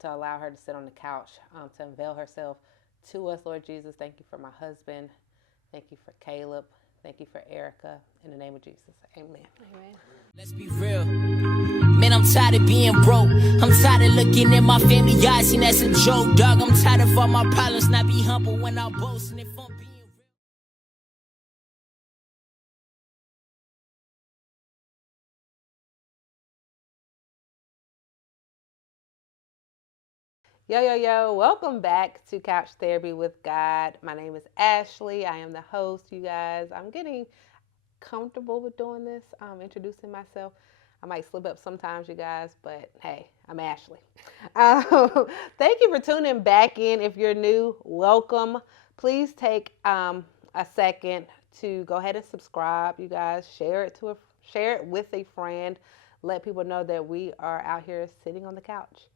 to allow her to sit on the couch, to unveil herself to us, Lord Jesus. Thank you for my husband. Thank you for Caleb. Thank you for Erica. In the name of Jesus, amen. Amen. Let's be real. Man, I'm tired of being broke. I'm tired of looking at my family eyes, and that's a joke, dog. I'm tired of all my problems, not be humble when I boast. And if I'm being Yo. Welcome back to Couch Therapy with God. My name is Ashley. I am the host, you guys. I'm getting comfortable with doing this, introducing myself. I might slip up sometimes, you guys, but hey, I'm Ashley. Thank you for tuning back in. If you're new, welcome. Please take a second to go ahead and subscribe, you guys. Share it with a friend. Let people know that we are out here sitting on the couch.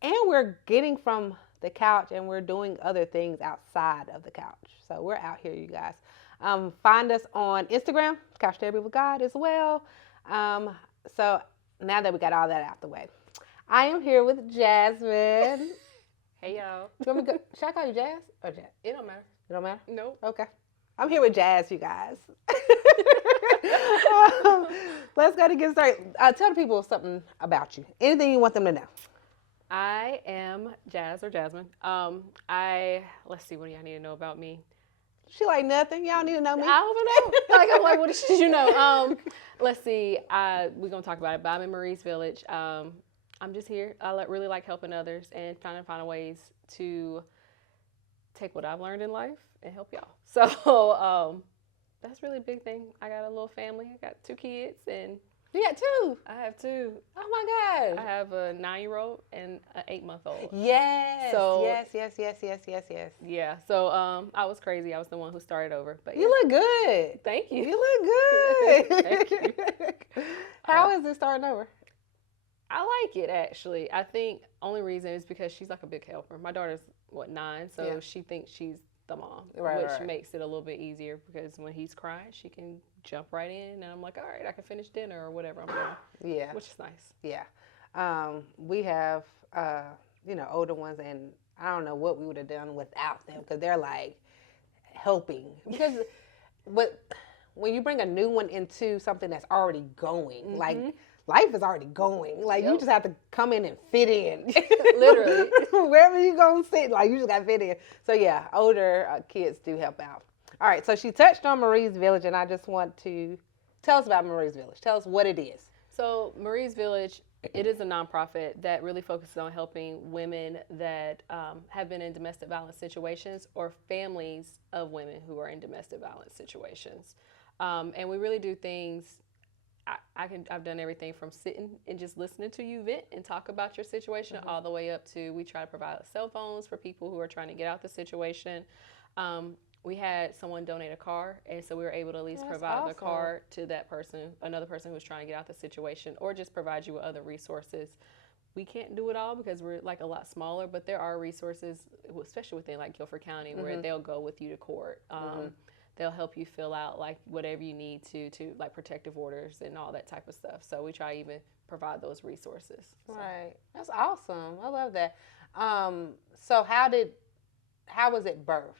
And we're getting from the couch and we're doing other things outside of the couch. So we're out here, you guys. Find us on Instagram, Couch Therapy with God as well. So now that we got all that out the way, I am here with Jasmine. Hey, y'all. Should I call you Jazz or Jazz? It don't matter. It don't matter? Nope. Okay. I'm here with Jazz, you guys. Let's go to get started. Tell people something about you. Anything you want them to know. I am Jazz or Jasmine. Let's see, what do y'all need to know about me? She like nothing. Y'all need to know me. I don't know. I'm like, what should you know? Let's see. We're gonna talk about it. But I'm in Marie's Village. I'm just here. I really like helping others and trying to find ways to take what I've learned in life and help y'all. So that's really a big thing. I got a little family. I got 2 kids and. You got 2? I have 2. Oh my I gosh. have a 9-year-old and an 8-month-old. Yes. So- yes. Yeah. So I was crazy. I was the one who started over. But You look good. thank you. You look good. Thank you. How is it starting over? I like it actually. I think only reason is because she's like a big helper. My daughter's 9, so Yeah. she thinks she's the mom, Right, which right. makes it a little bit easier because when he's crying, she can jump right in, and I'm like, all right, I can finish dinner or whatever I'm doing, Yeah. which is nice. Yeah. We have, older ones, and I don't know what we would have done without them because they're like helping. Because when you bring a new one into something that's already going, like life is already going, like you Yep. just have to come in and fit in. Literally. Wherever you gonna sit, like you just got to fit in. So yeah, older kids do help out. All right, so she touched on Marie's Village, and I just want to tell us about Marie's Village. Tell us what it is. So Marie's Village, it is a nonprofit that really focuses on helping women that have been in domestic violence situations or families of women who are in domestic violence situations. And we really do things. I've done everything from sitting and just listening to you vent and talk about your situation all the way up to we try to provide cell phones for people who are trying to get out the situation. We had someone donate a car, and so we were able to at least That's provide the awesome. car to that person, another person who's trying to get out the situation, or just provide you with other resources. We can't do it all because we're like a lot smaller, but there are resources, especially within like Guilford County, where they'll go with you to court. They'll help you fill out like whatever you need to like protective orders and all that type of stuff. So we try to even provide those resources. So. Right. That's awesome. I love that. So how was it birthed?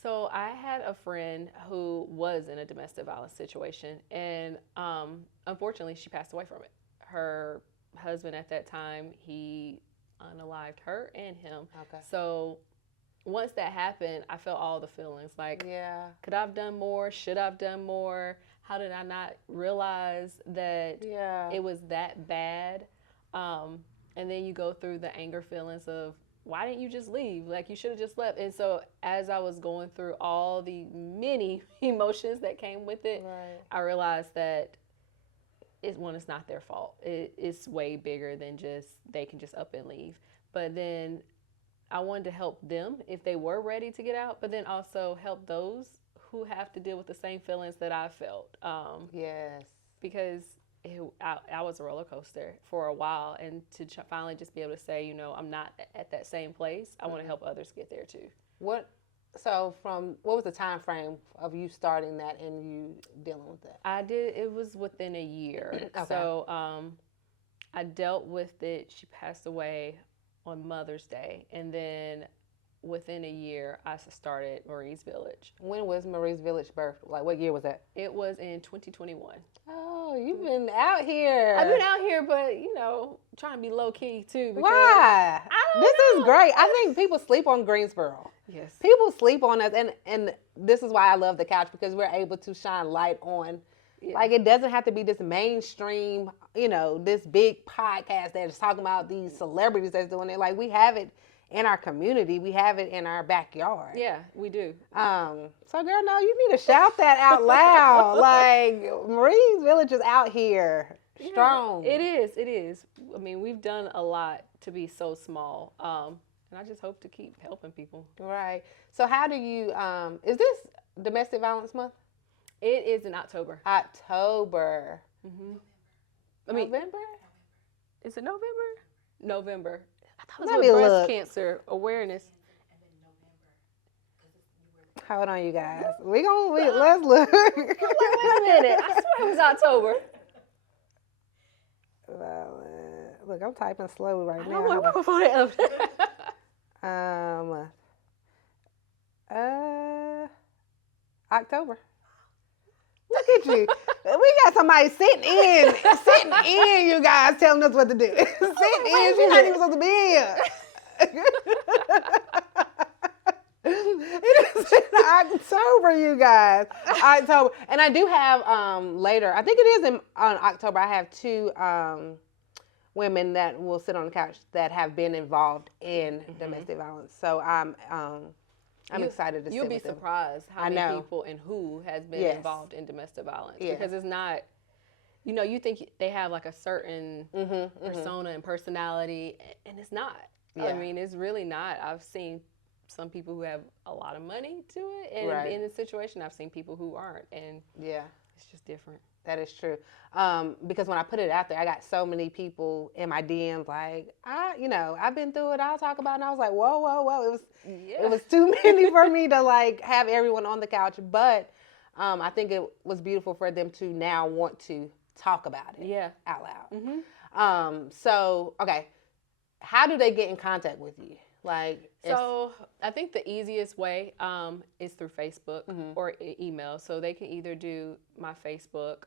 So I had a friend who was in a domestic violence situation, and unfortunately, she passed away from it. Her husband at that time, he unalived her and him. Okay. So once that happened, I felt all the feelings. Like, Yeah. could I have done more? Should I have done more? How did I not realize that Yeah. it was that bad? And then you go through the anger feelings of, why didn't you just leave? Like, you should have just left. And so as I was going through all the many emotions that came with it, Right. I realized that it's not their fault. It's way bigger than just they can just up and leave. But then I wanted to help them if they were ready to get out, but then also help those who have to deal with the same feelings that I felt. Yes. Because I was a roller coaster for a while, and to finally just be able to say, I'm not at that same place. I want to help others get there too. What was the time frame of you starting that and you dealing with that? It was within a year. Okay. So I dealt with it. She passed away on Mother's Day, and then within a year, I started Marie's Village. When was Marie's Village birth? Like, what year was that? It was in 2021. Oh, you've been out here. I've been out here, but trying to be low key too. Because Why? I don't This know. is great. I think people sleep on Greensboro. Yes. People sleep on us, and this is why I love the couch, because we're able to shine light on. Yeah. Like, it doesn't have to be this mainstream, this big podcast that's talking about these celebrities that's doing it. Like, we have it in our community. We have it in our backyard. Yeah, we do. So, girl, no, you need to shout that out loud. Like, Marie's Village is out here, strong. Yeah, it is. It is. I mean, we've done a lot to be so small, and I just hope to keep helping people. Right. So, how do you? Is this Domestic Violence Month? It is in October. October. I mean, November? is it November? November. I thought Let it me was breast look. cancer awareness. Hold on, you guys. Let's look. Wait a minute. I swear it was October. Look, I'm typing slow right I now. know what before that. October. Look at you. We got somebody sitting in, you guys, telling us what to do. Sitting in, she's not even supposed to be here. It is in October, you guys. October. And I do have later, I think it is on October, I have two women that will sit on the couch that have been involved in domestic violence. So I'm excited to see. You'll be surprised how many people and who has been involved in domestic violence. Yeah. Because it's not, you think they have like a certain persona and personality, and it's not. Yeah. I mean, it's really not. I've seen some people who have a lot of money to it, and in this situation, I've seen people who aren't, and it's just different. That is true. Because when I put it out there, I got so many people in my DMs like, I've been through it. I'll talk about it. And I was like, whoa. It was too many for me to like have everyone on the couch. But I think it was beautiful for them to now want to talk about it out loud. So, okay. How do they get in contact with you? Like, so I think the easiest way is through Facebook or email. So they can either do my Facebook,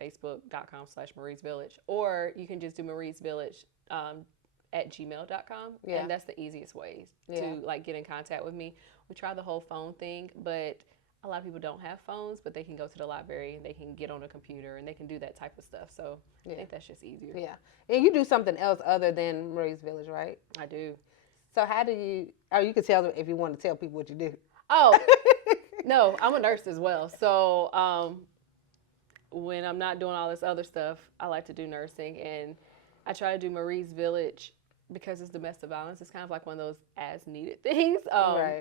facebook.com/Marie's Village, or you can just do Marie's Village at gmail.com. Yeah. And that's the easiest ways to like get in contact with me. We try the whole phone thing, but a lot of people don't have phones, but they can go to the library and they can get on a computer and they can do that type of stuff. So I think that's just easier. Yeah. And you do something else other than Marie's Village, right? I do. So how do you, you can tell them if you want to tell people what you do. Oh, no, I'm a nurse as well. So when I'm not doing all this other stuff, I like to do nursing. And I try to do Marie's Village because it's domestic violence. It's kind of like one of those as needed things.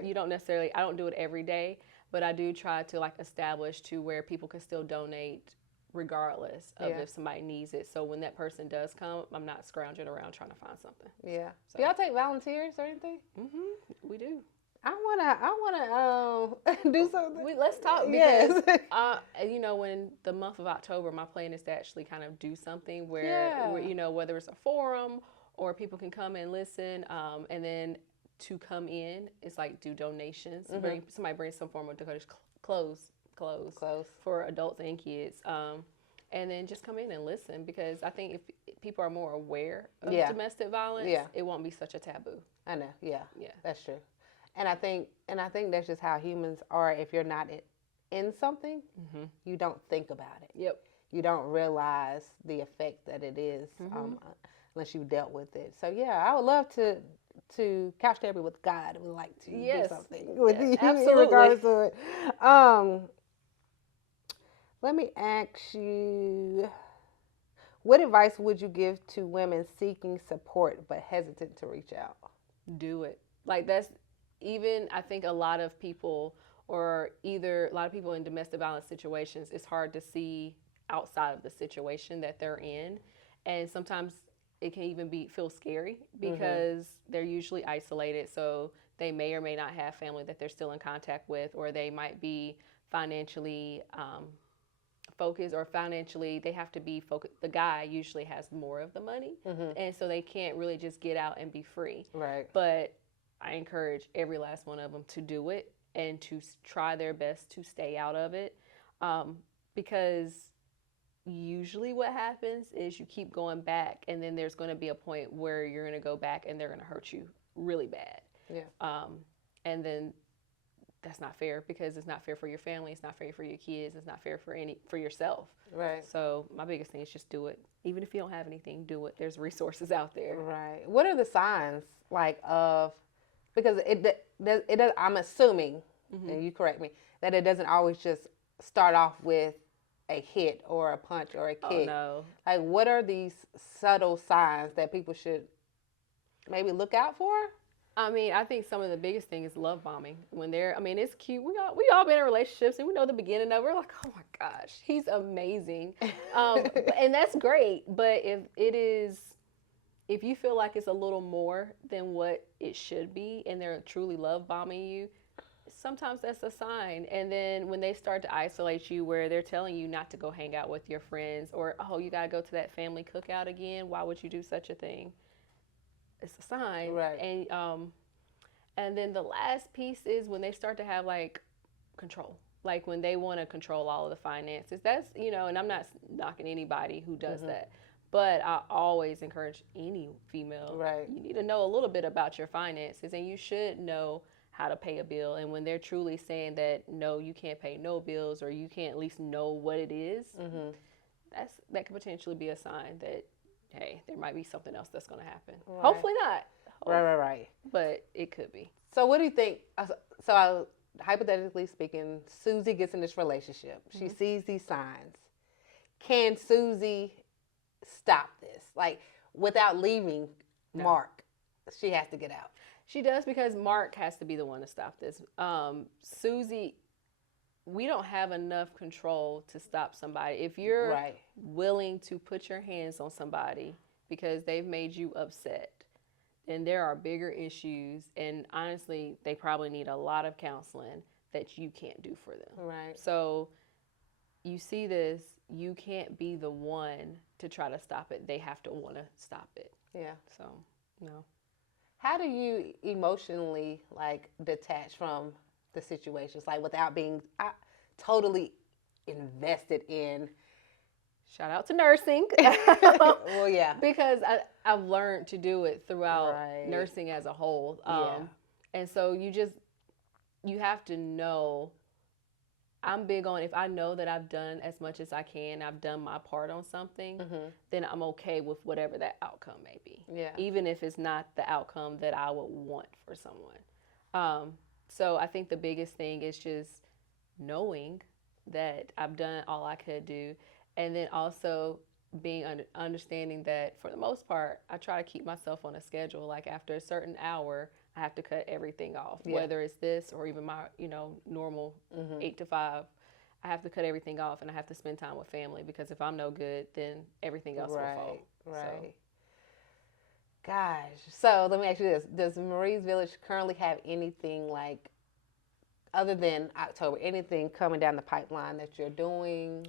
You don't necessarily, I don't do it every day, but I do try to like establish to where people can still donate regardless of if somebody needs it. So when that person does come, I'm not scrounging around trying to find something. Yeah. So. Do y'all take volunteers or anything? We do. I wanna do something. Let's talk because when the month of October, my plan is to actually kind of do something where whether it's a forum or people can come and listen, and then to come in, it's like do donations. Somebody brings some form of clothes for adults and kids, and then just come in and listen, because I think if people are more aware of domestic violence, it won't be such a taboo. I know, yeah, that's true. And I think that's just how humans are. If you're not in something, you don't think about it. Yep. You don't realize the effect that it is unless you've dealt with it. So yeah, I would love to couch therapy with God. Would like to do something with you absolutely. in regards to it. Let me ask you, what advice would you give to women seeking support but hesitant to reach out? Do it. Like that's even, I think a lot of people in domestic violence situations, it's hard to see outside of the situation that they're in. And sometimes it can even feel scary because they're usually isolated. So they may or may not have family that they're still in contact with, or they might be financially focused, or financially they have to be focused. The guy usually has more of the money, and so they can't really just get out and be free. Right. But I encourage every last one of them to do it and to try their best to stay out of it, because usually what happens is you keep going back, and then there's going to be a point where you're going to go back and they're going to hurt you really bad. Yeah. And then that's not fair, because it's not fair for your family, it's not fair for your kids, it's not fair for yourself. Right. So my biggest thing is just do it. Even if you don't have anything, do it. There's resources out there. Right. What are the signs like of, because it I'm assuming, and you correct me, that it doesn't always just start off with a hit or a punch or a kick. Oh no. Like, what are these subtle signs that people should maybe look out for? I mean, I think some of the biggest thing is love bombing. When they're, I mean, it's cute. We all been in relationships, and we know the beginning of it. We're like, oh my gosh, he's amazing, and that's great. But if you feel like it's a little more than what it should be, and they're truly love bombing you, sometimes that's a sign. And then when they start to isolate you, where they're telling you not to go hang out with your friends, or, oh, you gotta go to that family cookout again. Why would you do such a thing? It's a sign. Right. And then the last piece is when they start to have like control, like when they want to control all of the finances. That's, and I'm not knocking anybody who does that, but I always encourage any female, right, you need to know a little bit about your finances, and you should know how to pay a bill. And when they're truly saying that, no, you can't pay no bills, or you can't at least know what it is, that could potentially be a sign that, hey, there might be something else that's going to happen. Right. Hopefully not. Right. But it could be. So what do you think? So hypothetically speaking, Susie gets in this relationship. She sees these signs. Can Susie stop this? Like, without leaving Mark, she has to get out. She does, because Mark has to be the one to stop this. Susie, we don't have enough control to stop somebody. If you're willing to put your hands on somebody because they've made you upset, then there are bigger issues, and honestly, they probably need a lot of counseling that you can't do for them. Right. So you see this, you can't be the one to try to stop it. They have to want to stop it. Yeah. So, no. How do you emotionally, like, detach from the situations, like, without being totally invested in? Shout out to nursing. Well, yeah. Because I've learned to do it throughout nursing as a whole. And so you have to know, I'm big on, if I know that I've done as much as I can, I've done my part on something, then I'm okay with whatever that outcome may be. Yeah. Even if it's not the outcome that I would want for someone. So I think the biggest thing is just knowing that I've done all I could do, and then also being understanding that for the most part, I try to keep myself on a schedule. Like, after a certain hour, I have to cut everything off, whether it's this or even my, normal 8 to 5. I have to cut everything off, and I have to spend time with family, because if I'm no good, then everything else will fall. Right. So. Gosh. So let me ask you this. Does Marie's Village currently have anything, like, other than October, anything coming down the pipeline that you're doing?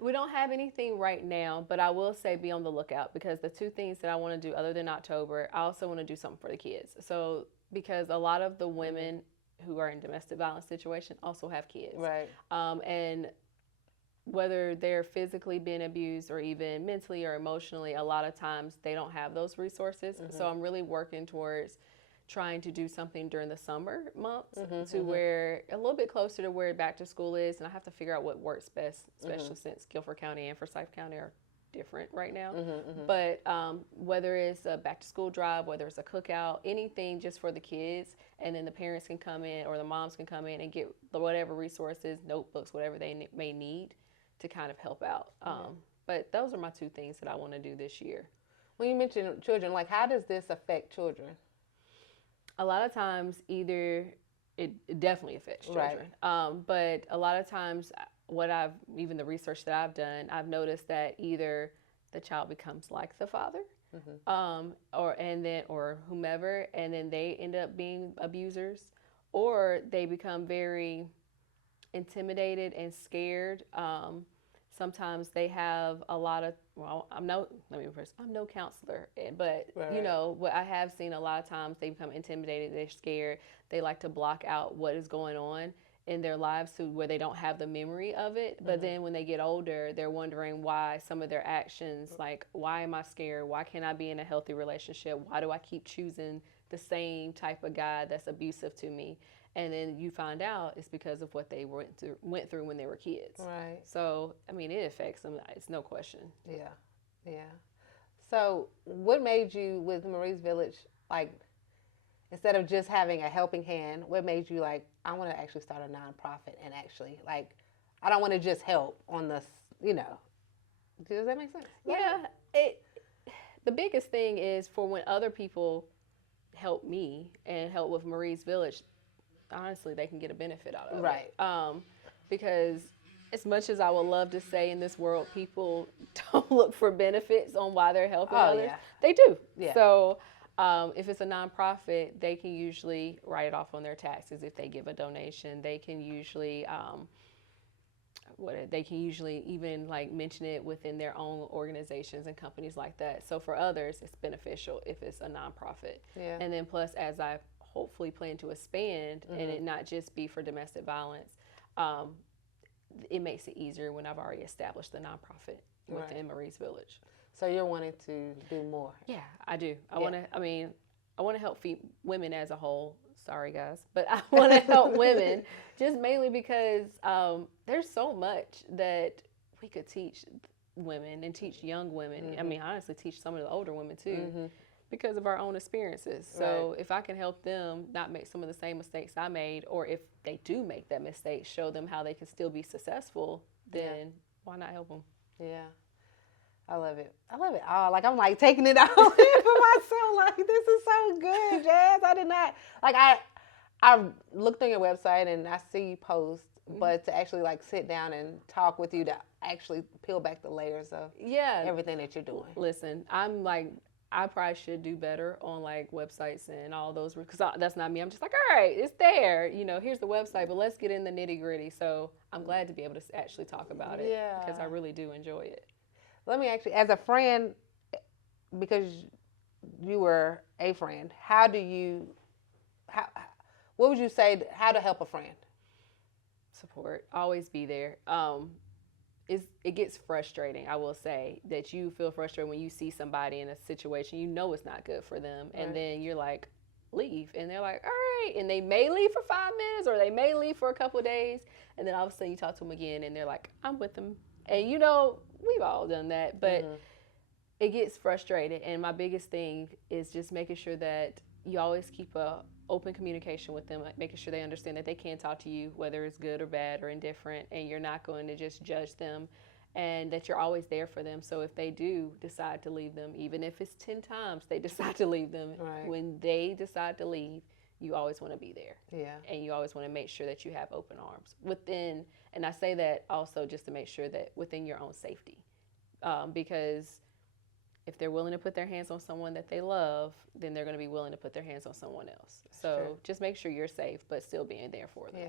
We don't have anything right now, but I will say be on the lookout, because the two things that I want to do other than October, I also want to do something for the kids. So, because a lot of the women who are in domestic violence situation also have kids. Right. And whether they're physically being abused or even mentally or emotionally, a lot of times they don't have those resources. So I'm really working towards trying to do something during the summer months to where a little bit closer to where back to school is, and I have to figure out what works best, especially since Guilford County and Forsyth County are different right now. But whether it's a back to school drive, whether it's a cookout, anything just for the kids, and then the parents can come in or the moms can come in and get whatever resources, notebooks, whatever they may need to kind of help out. But those are my two things that I want to do this year. When you mention children, like, how does this affect children? A lot of times, either it definitely affects children, but a lot of times, even the research that I've done, I've noticed that either the child becomes like the father, or whomever, and then they end up being abusers, or they become very intimidated and scared, Sometimes they have a lot of, well, let me first, I'm no counselor, but you Right. know, what I have seen a lot of times they become intimidated, they're scared, they like to block out what is going on in their lives to where they don't have the memory of it. But then when they get older, they're wondering why some of their actions, like, why am I scared? Why can't I be in a healthy relationship? Why do I keep choosing the same type of guy that's abusive to me? And then you find out it's because of what they went through when they were kids. Right. So I mean, it affects them. It's no question. Yeah. Yeah. So, what made you with Marie's Village, like, instead of just having a helping hand, what made you like, I want to actually start a nonprofit and actually, like, I don't want to just help on this, you know. Does that make sense? Yeah. It. The biggest thing is for when other people help me and help with Marie's Village, honestly, they can get a benefit out of Right. it. Because as much as I would love to say in this world, people don't look for benefits on why they're helping others. Yeah. They do. Yeah. So if it's a nonprofit, they can usually write it off on their taxes if they give a donation. They can usually they can usually even like mention it within their own organizations and companies like that. So for others, it's beneficial if it's a nonprofit. Yeah. And then plus, as I hopefully plan to expand and it not just be for domestic violence, it makes it easier when I've already established the nonprofit within Marie's Village. So you're wanting to do more. Yeah, I do. I want to help women as a whole. Sorry, guys, but I want to help women just mainly because there's so much that we could teach women and teach young women. I mean, honestly, teach some of the older women too, because of our own experiences. So if I can help them not make some of the same mistakes I made, or if they do make that mistake, show them how they can still be successful, then why not help them? Yeah. I love it. I love it all. Like, I'm like taking it all in for myself. Like, this is so good, Jazz. I did not, like, I looked on your website and I see you post, but to actually like sit down and talk with you, to actually peel back the layers of everything that you're doing. Listen, I'm like, I probably should do better on like websites and all those, because that's not me. I'm just like, all right, it's there. You know, here's the website, but let's get in the nitty gritty. So I'm glad to be able to actually talk about it because I really do enjoy it. Let me actually, as a friend, because you were a friend, what would you say, how to help a friend? Support, always be there. It gets frustrating, I will say, that you feel frustrated when you see somebody in a situation you know it's not good for them, and then you're like, leave, and they're like, all right, and they may leave for 5 minutes or they may leave for a couple of days, and then all of a sudden you talk to them again and they're like, I'm with them. And you know, we've all done that, but it gets frustrated. And my biggest thing is just making sure that you always keep a open communication with them, like making sure they understand that they can talk to you, whether it's good or bad or indifferent, and you're not going to just judge them, and that you're always there for them. So if they do decide to leave them, even if it's 10 times they decide to leave them, when they decide to leave, you always want to be there. Yeah. And you always want to make sure that you have open arms within, and I say that also just to make sure that within your own safety, because if they're willing to put their hands on someone that they love, then they're going to be willing to put their hands on someone else. So just make sure you're safe, but still being there for them. Yeah.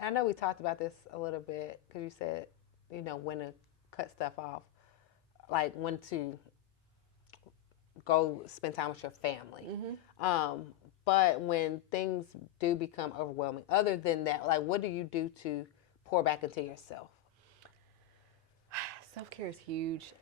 And I know we talked about this a little bit, because you said, you know, when to cut stuff off, like when to go spend time with your family. But when things do become overwhelming, other than that, like, what do you do to pour back into yourself? Self-care is huge.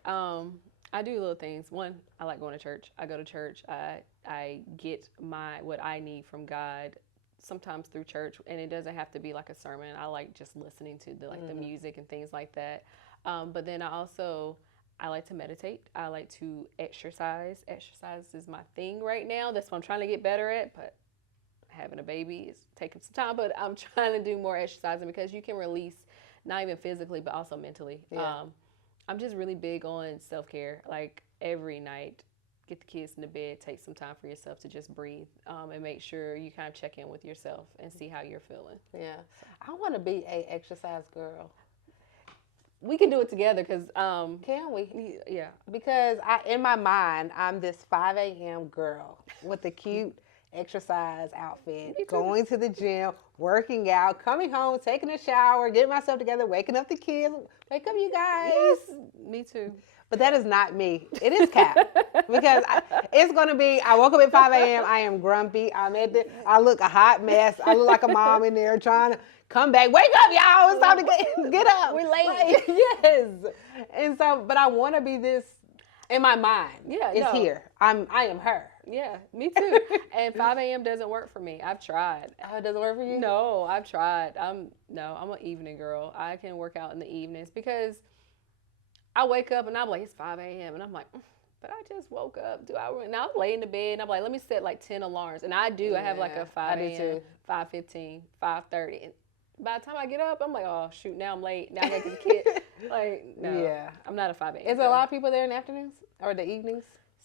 I do little things. One, I like going to church. I go to church. I get what I need from God, sometimes through church, and it doesn't have to be like a sermon. I like just listening to the music and things like that. But then I like to meditate. I like to exercise. Exercise is my thing right now. That's what I'm trying to get better at, but having a baby is taking some time, but I'm trying to do more exercising because you can release, not even physically, but also mentally. Yeah. I'm just really big on self-care. Like every night, get the kids in the bed, take some time for yourself to just breathe, and make sure you kind of check in with yourself and see how you're feeling. Yeah. I want to be a exercise girl. We can do it together because Can we? Yeah. Because in my mind, I'm this 5 a.m. girl with the cute exercise outfit, going to the gym, working out, coming home, taking a shower, getting myself together, waking up the kids. Wake up, you guys. Yes, me too. But that is not me. It is Cap. Because it's going to be, I woke up at 5 a.m. I am grumpy. I look a hot mess. I look like a mom in there trying to come back. Wake up, y'all. It's time to get up. We're late. Like, yes. And so, but I want to be this in my mind. Yeah, it's here. I am her. Yeah, me too. And 5 a.m. doesn't work for me. I've tried. Oh, it doesn't work for you? No, I've tried. I'm an evening girl. I can work out in the evenings because I wake up and I'm like, it's 5 a.m. And I'm like, but I just woke up. Now I lay in the bed and I'm like, let me set like 10 alarms. And I do. Yeah, I have like a 5 a.m., 5:15, 5:30. And by the time I get up, I'm like, oh, shoot, now I'm late. Now I got this kid. Like, no, yeah. I'm not a 5 a.m. Is there a lot of people there in the afternoons or the evenings?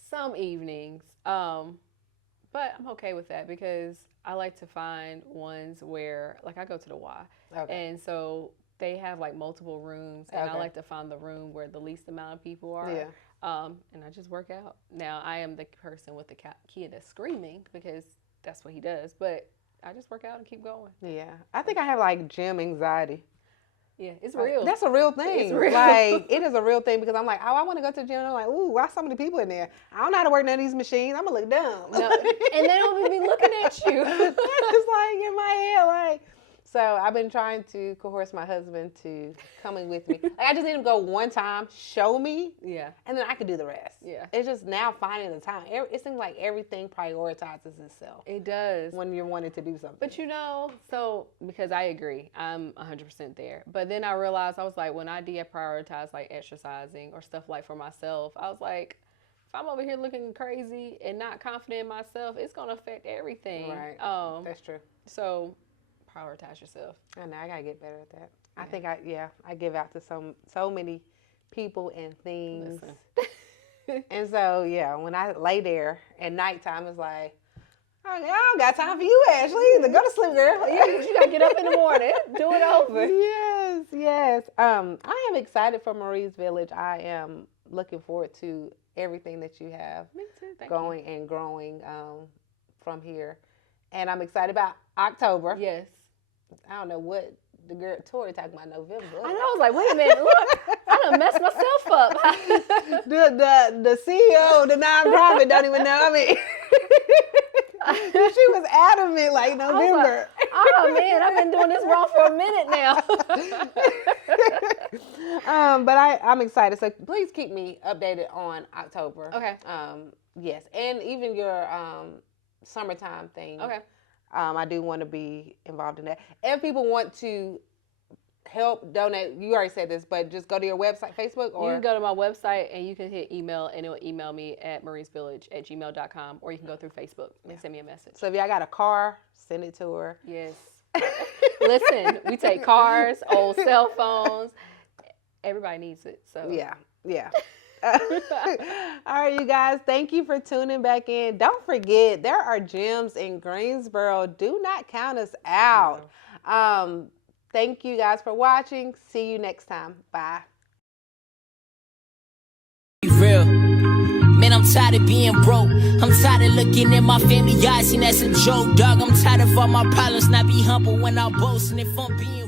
Some evenings. But I'm okay with that because I like to find ones where, like, I go to the Y. Okay. And so they have like multiple rooms, and I like to find the room where the least amount of people are. Yeah. And I just work out. Now I am the person with the kid that's screaming because that's what he does. But I just work out and keep going. Yeah, I think I have like gym anxiety. Yeah, it's real. That's a real thing. It's real. Like, it is a real thing because I'm like, oh, I want to go to the gym. And I'm like, ooh, why so many people in there? I don't know how to work none of these machines. I'm going to look dumb. No. And they don't even be looking at you. It's like in my head, like. So I've been trying to coerce my husband to coming with me. Like, I just need him to go one time, show me, and then I can do the rest. Yeah, it's just now finding the time. It seems like everything prioritizes itself. It does when you're wanting to do something. But so because I agree, I'm 100% there. But then I realized I was like, when I deprioritize like exercising or stuff like for myself, I was like, if I'm over here looking crazy and not confident in myself, it's gonna affect everything. Right. That's true. So prioritize yourself. I know, I gotta get better at that. Yeah. I think I give out to so many people and things. And so when I lay there at nighttime, it's like, I don't got time for you, Ashley. Go to sleep, girl. You gotta get up in the morning, do it over. Yes. I am excited for Marie's Village. I am looking forward to everything that you have going and growing from here. And I'm excited about October. Yes. I don't know what the girl Tori talking about November. I know. I was like, wait a minute, look, I done messed myself up. the CEO of the nonprofit don't even know. I mean, she was adamant like November. Like, oh man, I've been doing this wrong for a minute now. But I'm excited. So please keep me updated on October. Okay. Yes, and even your summertime thing. Okay. I do want to be involved in that. If people want to help donate, you already said this, but just go to your website, Facebook, or you can go to my website and you can hit email, and it'll email me at mariesvillage@gmail.com, or you can go through Facebook and send me a message. So if y'all got a car, send it to her. Yes. Listen, we take cars, old cell phones. Everybody needs it. So yeah. All right, you guys, thank you for tuning back in. Don't forget, there are gyms in Greensboro. Do not count us out. No. Thank you guys for watching. See you next time. Bye. Be real. Man, I'm tired of being broke. I'm tired of looking in my family eyes, and that's a joke, dog. I'm tired of all my problems, not be humble when I boast. And if I'm being